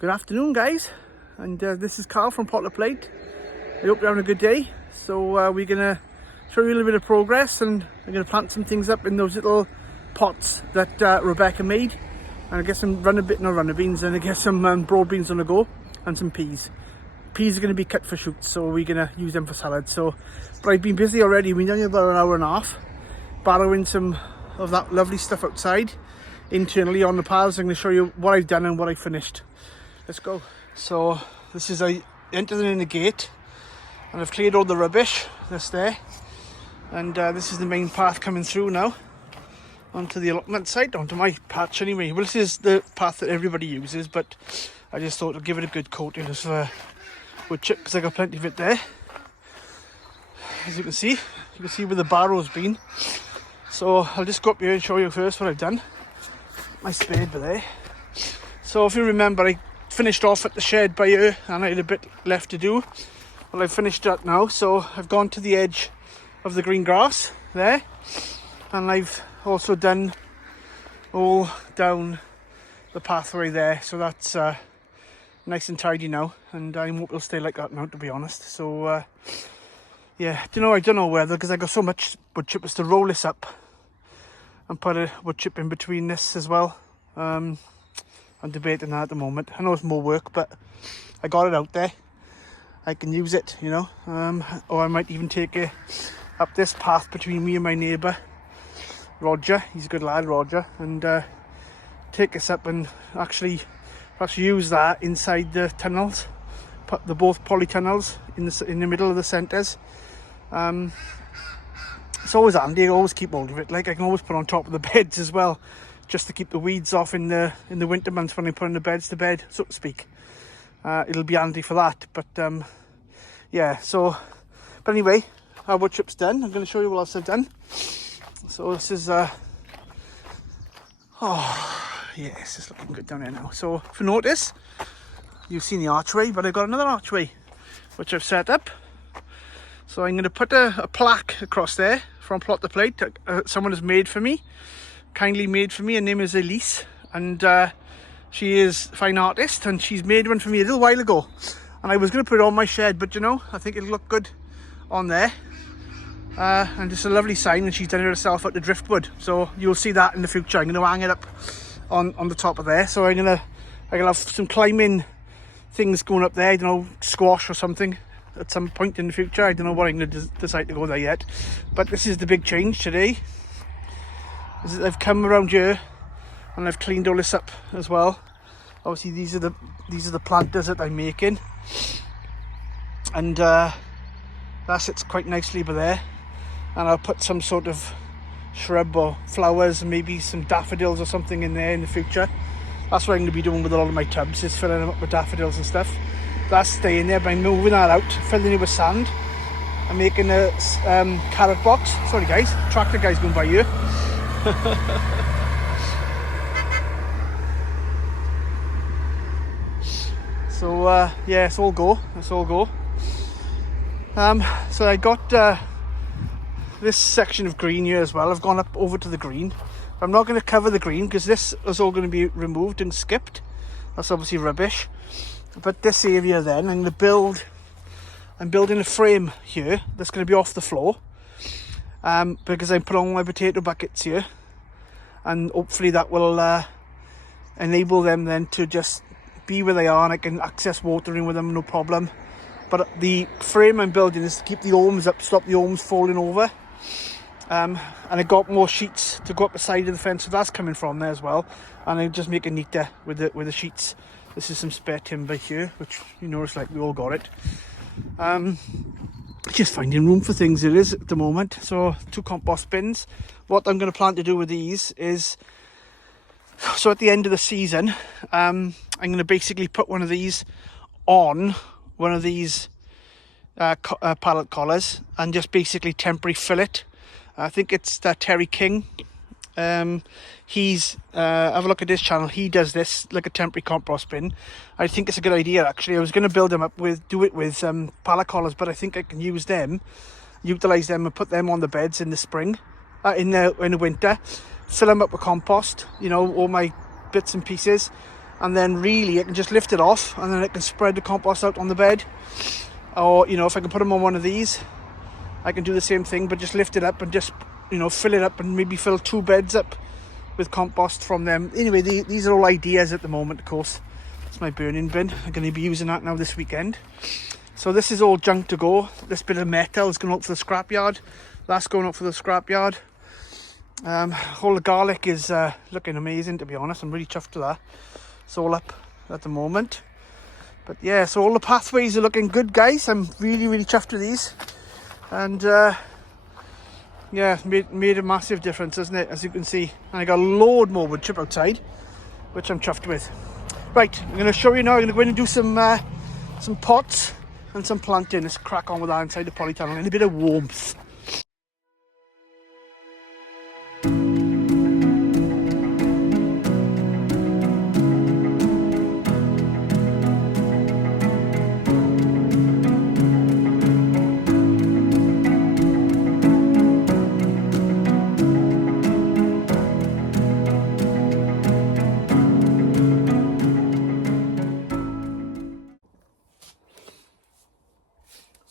Good afternoon, guys, and this is Carl from Potler Plate. I hope you're having a good day. So we're gonna show you a little bit of progress, and we're gonna plant some things up in those little pots that Rebecca made, and I get some runner beans, and I get some broad beans on the go, and some peas. Peas are gonna be cut for shoots, so we're gonna use them for salad. But I've been busy already. We've done about an hour and a half, barrowing some of that lovely stuff outside internally on the paths. I'm gonna show you what I've done and what I finished. Let's go. So this is, I entered in the gate and I've cleared all the rubbish that's there, and this is the main path coming through now onto the allotment site, onto my patch anyway. Well, this is the path that everybody uses, but I just thought I'd give it a good coating of wood chip because I got plenty of it there. As you can see where the barrow's been. So I'll just go up here and show you first what I've done. My spade there. So if you remember, I finished off at the shed by here and I had a bit left to do. Well, I've finished that now, so I've gone to the edge of the green grass there, and I've also done all down the pathway there, so that's nice and tidy now, and I hope it'll stay like that now, to be honest. So yeah, I don't know whether, because I got so much wood chippers to roll this up and put a wood chip in between this as well. I'm debating that at the moment. I know it's more work, but I got it out there. I can use it, or I might even take it up this path between me and my neighbour, Roger. He's a good lad, Roger, and take us up and actually use that inside the tunnels, put the both polytunnels in the middle of the centres. It's always handy. I always keep hold of it. Like, I can always put on top of the beds as well, just to keep the weeds off in the winter months when I'm putting the beds to bed, so to speak. It'll be handy for that. But yeah, but anyway, our wood chip's done. I'm going to show you what else I've done. So this is yes, it's looking good down there now. So if you notice, you've seen the archway, but I've got another archway which I've set up. So I'm going to put a plaque across there from Plot the Plate. Someone has made for me, kindly made for me. Her name is Elise, and she is a fine artist, and she's made one for me a little while ago, and I was going to put it on my shed, but I think it'll look good on there, and it's a lovely sign, and she's done it herself out the driftwood, so you'll see that in the future. I'm going to hang it up on the top of there, so I'm gonna have some climbing things going up there, squash or something at some point in the future. I don't know what I'm going to decide to go there yet, but this is the big change today. I've come around here and I've cleaned all this up as well. Obviously these are the planters that I'm making, and that sits quite nicely over there, and I'll put some sort of shrub or flowers, maybe some daffodils or something in there in the future. That's what I'm going to be doing with a lot of my tubs, is filling them up with daffodils and stuff. That's staying there, but I'm moving that out, filling it with sand. I'm making a carrot box. Sorry guys, tractor guy's going by here. So yeah, it's all go. So I got this section of green here as well. I've gone up over to the green. I'm not going to cover the green because this is all going to be removed and skipped. That's obviously rubbish. But this area then, I'm building a frame here that's going to be off the floor, because I put on my potato buckets here, and hopefully that will enable them then to just be where they are, and I can access watering with them, no problem. But the frame I'm building is to keep the ohms up, stop the ohms falling over. And I got more sheets to go up the side of the fence, so that's coming from there as well. And I just make it neater with the sheets. This is some spare timber here, which it's like we all got it. Just finding room for things it is at the moment. So 2 compost bins. What I'm going to plan to do with these is, so at the end of the season, I'm going to basically put one of these on one of these pallet collars and just basically temporary fill it. I think it's Terry King. He's have a look at his channel. He does this like a temporary compost bin. I think it's a good idea actually. I was going to build them up with pallet collars, but I think I can use them, utilize them, and put them on the beds in the spring, in the winter. Fill them up with compost. All my bits and pieces, and then really I can just lift it off, and then I can spread the compost out on the bed. Or, you know, if I can put them on one of these, I can do the same thing, but just lift it up and just, you know, fill it up and maybe fill 2 beds up with compost from them. Anyway, these are all ideas at the moment, of course. It's my burning bin. I'm going to be using that now this weekend. So this is all junk to go. This bit of metal is going out for the scrapyard. That's going out for the scrapyard. All the garlic is looking amazing, to be honest. I'm really chuffed with that. It's all up at the moment. But yeah, so all the pathways are looking good, guys. I'm really, really chuffed with these. And yeah, made a massive difference, hasn't it? As you can see. And I got a load more wood chip outside, which I'm chuffed with. Right, I'm going to show you now. I'm going to go in and do some pots and some planting. Let's crack on with that inside the polytunnel and a bit of warmth.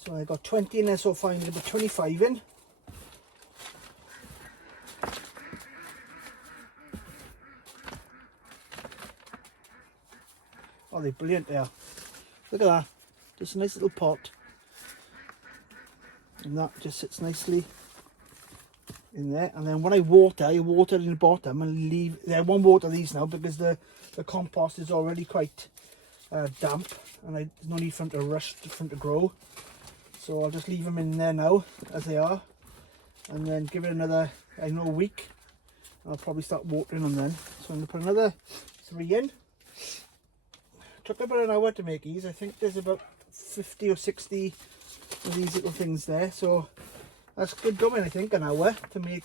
So I got 20 in there so far. I'm going to put 25 in. Oh, they're brilliant there. Look at that. Just a nice little pot. And that just sits nicely in there. And then when I water it in the bottom and leave. I won't water these now because the compost is already quite damp. And there's no need for them to rush, for them to grow. So I'll just leave them in there now as they are. And then give it another, I don't know, a week. I'll probably start watering them then. So I'm going to put another 3 in. Took about an hour to make these. I think there's about 50 or 60 of these little things there. So that's good going, I think, an hour to make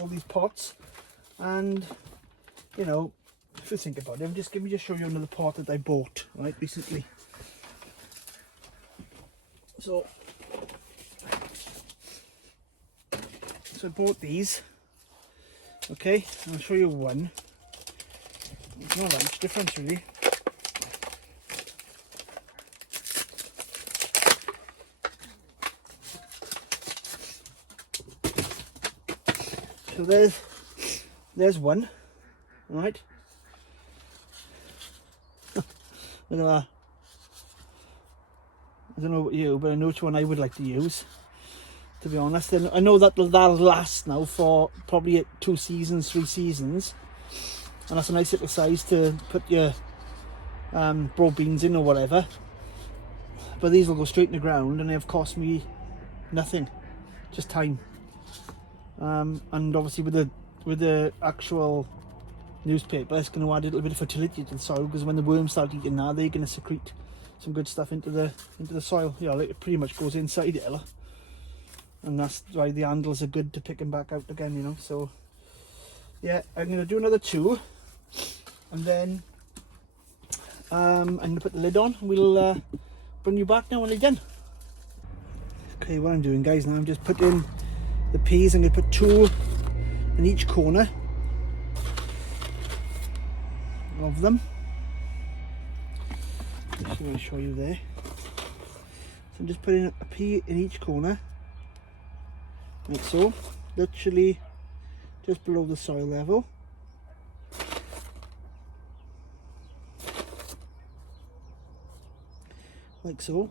all these pots. And, you know, if you think about it, let me just show you another pot that I bought, right, recently. So I bought these. Okay, I'll show you one. It's not that much difference really. So there's one, all right. Look at that. I don't know about you, but I know which one I would like to use, to be honest. And I know that'll last now for probably 2 seasons, 3 seasons. And that's a nice little size to put your broad beans in or whatever. But these will go straight in the ground and they've cost me nothing, just time. And obviously with the actual newspaper, it's going to add a little bit of fertility to the soil, because when the worms start eating that, they're going to secrete some good stuff into the soil. Yeah, like it pretty much goes inside it, and that's why the handles are good to pick them back out again, you know. So yeah, I'm going to do another 2, and then I'm going to put the lid on. We'll bring you back now when they're done. Okay, what I'm doing, guys, now I'm just putting the peas. I'm going to put 2 in each corner of them. Just going to show you there. So I'm just putting a pea in each corner, like so, literally just below the soil level. Like so.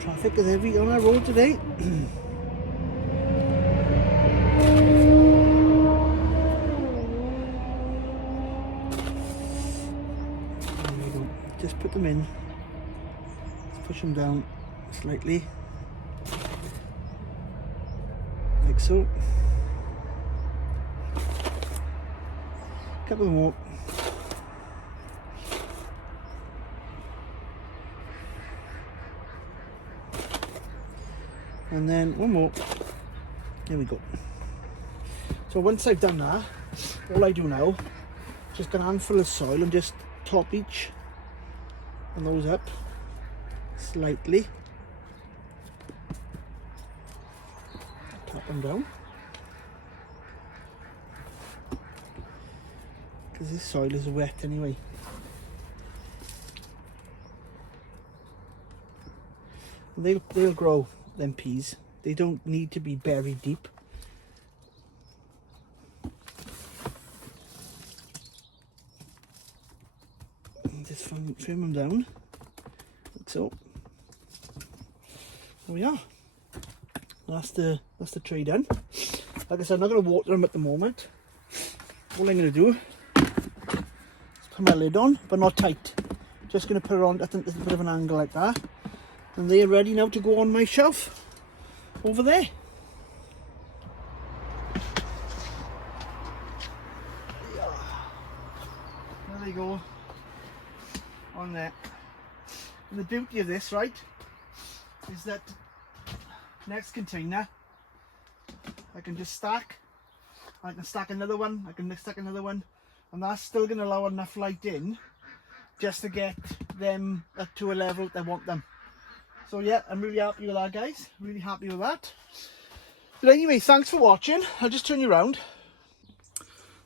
Traffic is heavy on our road today. Just put them in. Let's push them down slightly, like so. Couple more. And then one more. There we go. So once I've done that, all I do now, just get a handful of soil and just top each and those up slightly. Tap them down. Because this soil is wet anyway. They'll grow, them peas. They don't need to be buried deep. And just trim them down, like so. There we are. That's the tray done. Like I said, I'm not going to water them at the moment. All I'm going to do is put my lid on, but not tight. Just going to put it on at a bit of an angle like that. And they're ready now to go on my shelf over there. There they go, on there. And the beauty of this, right, is that next container I can just stack. I can stack another one, I can stack another one, and that's still going to allow enough light in just to get them up to a level that I want them. So yeah, I'm really happy with that, guys. Really happy with that. But anyway, thanks for watching. I'll just turn you around.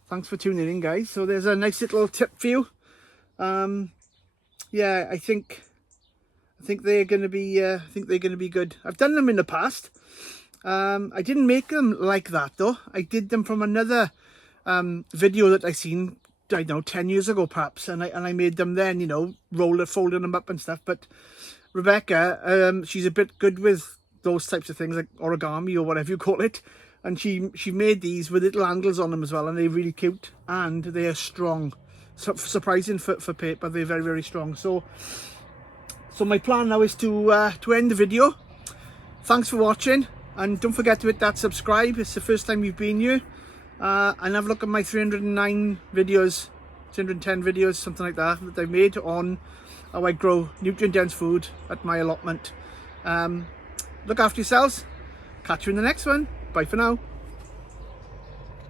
Thanks for tuning in, guys. So there's a nice little tip for you. Yeah, I think they're gonna be good. I've done them in the past. I didn't make them like that though. I did them from another video that I seen, I don't know, 10 years ago perhaps, and I made them then, you know, folding them up and stuff. But Rebecca, she's a bit good with those types of things, like origami or whatever you call it, and she made these with little handles on them as well, and they're really cute and they are strong. Surprising for paper, they're very, very strong. So my plan now is to end the video. Thanks for watching, and don't forget to hit that subscribe. It's the first time you've been here, and have a look at my 309 videos, 310 videos, something like that I made on how I grow nutrient dense food at my allotment. Look after yourselves. Catch you in the next one. Bye for now.